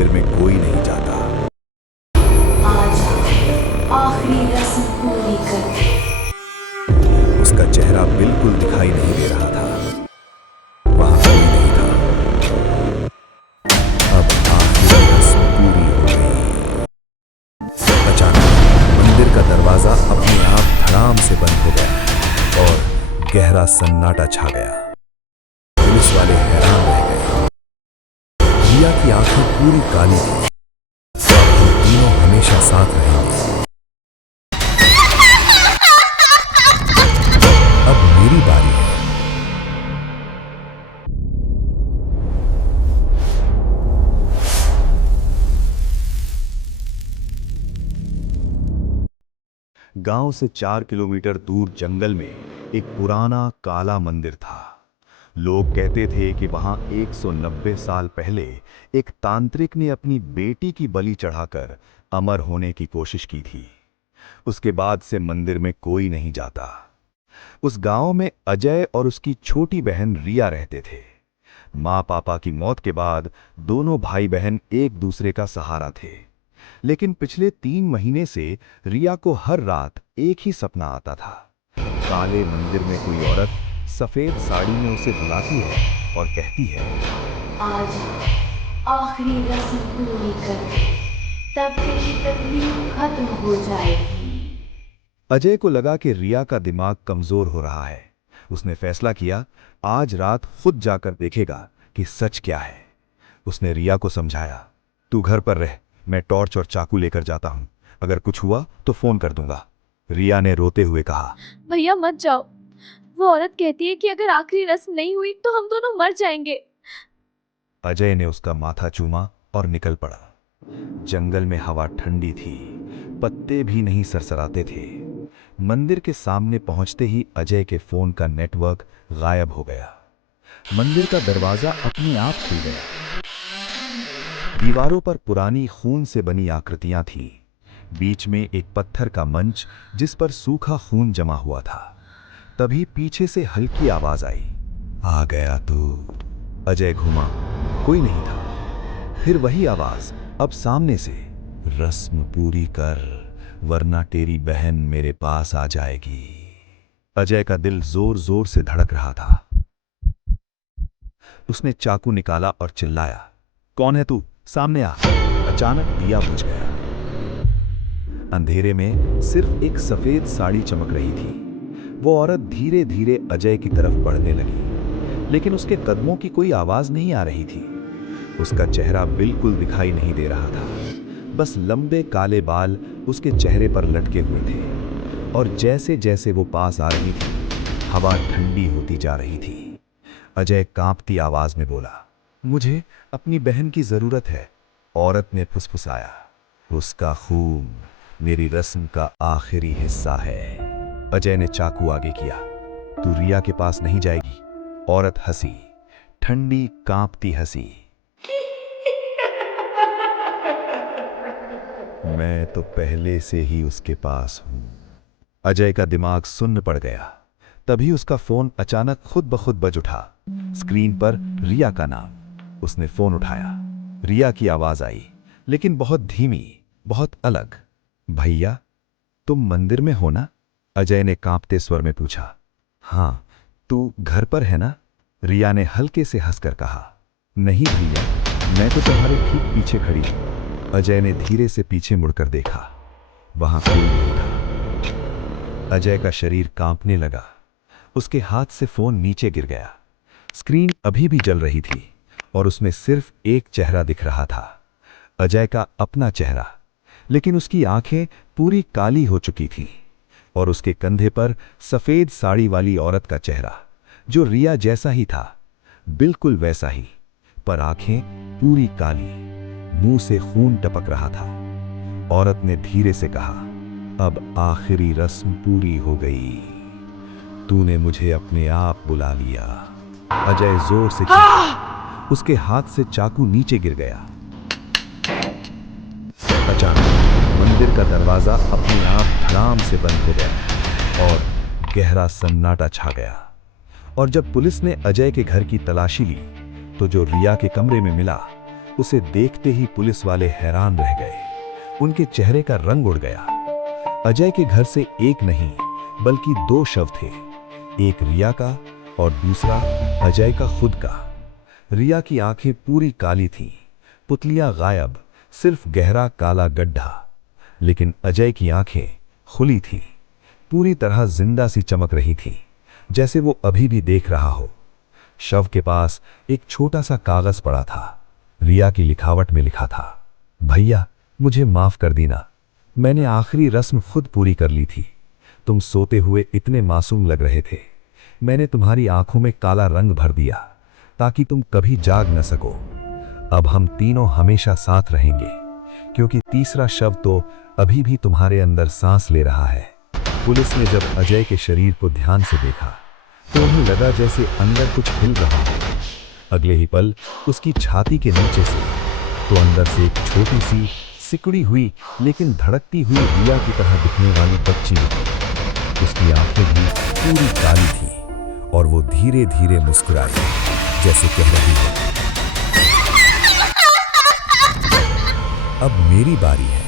मंदिर में कोई नहीं जाता। आज आखिरी रस्म पूरी करते। उसका चेहरा बिल्कुल दिखाई नहीं दे रहा था। वहां कोई नहीं था। अब आखिरी रस्म पूरी हो गई। अचानक मंदिर का दरवाजा अपने आप धड़ाम से बंद हो गया और गहरा सन्नाटा छा गया। पुलिस वाले हैरान रह गए। रिया की आंखें पूरी काली थी। अब हम तीनों हमेशा साथ रहेंगे। अब मेरी बारी है। गांव से 4 किलोमीटर दूर जंगल में एक पुराना काला मंदिर था। लोग कहते थे कि वहां 190 साल पहले एक तांत्रिक ने अपनी बेटी की बलि चढ़ाकर अमर होने की कोशिश की थी। उसके बाद से मंदिर में कोई नहीं जाता। उस गांव में अजय और उसकी छोटी बहन रिया रहते थे। माँ पापा की मौत के बाद दोनों भाई बहन एक दूसरे का सहारा थे। लेकिन पिछले 3 महीने से रिया को हर रात एक ही सपना आता था। काले मंदिर में कोई औरत सफेद साड़ी में उसे बुलाती है और कहती है, आज आखिरी रस्म पूरी करते, तब तेरी तकलीफ खत्म हो जाएगी। अजय को लगा कि रिया का दिमाग कमजोर हो रहा है। उसने फैसला किया, आज रात खुद जाकर देखेगा कि सच क्या है। उसने रिया को समझाया, तू घर पर रह, मैं टॉर्च और चाकू लेकर जाता हूं। अगर कुछ हुआ तो फोन कर दूंगा। रिया ने रोते हुए कहा, भैया मत जाओ। वो औरत कहती है कि अगर आखिरी रस्म नहीं हुई तो हम दोनों मर जाएंगे। अजय ने उसका माथा चूमा और निकल पड़ा। जंगल में हवा ठंडी थी, पत्ते भी नहीं सरसराते थे। मंदिर के सामने पहुंचते ही अजय के फोन का नेटवर्क गायब हो गया। मंदिर का दरवाजा अपने आप खुल गया। दीवारों पर पुरानी खून से बनी आकृतियां थीं। बीच में एक पत्थर का मंच जिस पर सूखा खून जमा हुआ था। तभी पीछे से हल्की आवाज आई, आ गया तू। अजय घूमा, कोई नहीं था। फिर वही आवाज, अब सामने से, रस्म पूरी कर वरना तेरी बहन मेरे पास आ जाएगी। अजय का दिल जोर जोर से धड़क रहा था। उसने चाकू निकाला और चिल्लाया, कौन है तू, सामने आ। अचानक दिया बुझ गया। अंधेरे में सिर्फ एक सफेद साड़ी चमक रही थी। वो औरत धीरे धीरे अजय की तरफ बढ़ने लगी, लेकिन उसके कदमों की कोई आवाज नहीं आ रही थी। उसका चेहरा बिल्कुल दिखाई नहीं दे रहा था। बस लंबे काले बाल उसके चेहरे पर लटके हुए थे। और जैसे जैसे वो पास आ रही थी, हवा ठंडी होती जा रही थी। अजय कांपती आवाज में बोला, मुझे अपनी बहन की जरूरत है। औरत ने फुसफुसाया, उसका खून मेरी रस्म का आखिरी हिस्सा है। अजय ने चाकू आगे किया, तू रिया के पास नहीं जाएगी। औरत हंसी, ठंडी कांपती हंसी। मैं तो पहले से ही उसके पास हूं। अजय का दिमाग सुन्न पड़ गया। तभी उसका फोन अचानक खुद ब खुद बज उठा। स्क्रीन पर रिया का नाम। उसने फोन उठाया। रिया की आवाज आई, लेकिन बहुत धीमी, बहुत अलग। भैया, तुम मंदिर में हो ना? अजय ने कांपते स्वर में पूछा। हाँ, तू घर पर है ना? रिया ने हल्के से हंसकर कहा, नहीं भैया, मैं तो तुम्हारे ठीक पीछे खड़ी हूं। अजय ने धीरे से पीछे मुड़कर देखा। वहां कोई नहीं था। अजय का शरीर कांपने लगा। उसके हाथ से फोन नीचे गिर गया। स्क्रीन अभी भी जल रही थी और उसमें सिर्फ एक चेहरा दिख रहा था, अजय का अपना चेहरा। लेकिन उसकी आंखें पूरी काली हो चुकी थीं और उसके कंधे पर सफेद साड़ी वाली औरत का चेहरा, जो रिया जैसा ही था, बिल्कुल वैसा ही, पर आंखें पूरी काली, मुंह से खून टपक रहा था। औरत ने धीरे से कहा, अब आखिरी रस्म पूरी हो गई। तूने मुझे अपने आप बुला लिया। अजय जोर से चीखा। उसके हाथ से चाकू नीचे गिर गया। अचानक मंदिर का दरवाजा अपने आप धड़ाम से बंद हो गया और गहरा सन्नाटा छा गया। और जब पुलिस ने अजय के घर की तलाशी ली, तो जो रिया के कमरे में मिला, उसे देखते ही पुलिस वाले हैरान रह गए। उनके चेहरे का रंग उड़ गया। अजय के घर से एक नहीं बल्कि 2 शव थे, एक रिया का और दूसरा अजय का खुद का। रिया की आंखें पूरी काली थीं, पुतलियां गायब, सिर्फ गहरा काला गड्ढा। लेकिन अजय की आंखें खुली थीं, पूरी तरह जिंदा सी चमक रही थीं, जैसे वो अभी भी देख रहा हो। शव के पास एक छोटा सा कागज पड़ा था। रिया की लिखावट में लिखा था, भैया मुझे माफ कर देना, मैंने आखिरी रस्म खुद पूरी कर ली थी। तुम सोते हुए इतने मासूम लग रहे थे, मैंने तुम्हारी आंखों में काला रंग भर दिया ताकि तुम कभी जाग न सको। अब हम तीनों हमेशा साथ रहेंगे, क्योंकि तीसरा शव तो अभी भी तुम्हारे अंदर सांस ले रहा है। पुलिस ने जब अजय के शरीर को ध्यान से देखा तो उन्हें लगा जैसे अंदर कुछ हिल रहा हो। अगले ही पल उसकी छाती के नीचे से तो अंदर से एक छोटी सी सिकुड़ी हुई लेकिन धड़कती हुई रिया की तरह दिखने वाली बच्ची निकली। उसकी आंखें भी पूरी काली थी और वो धीरे धीरे मुस्कुराई, जैसे कह रही है, अब मेरी बारी है।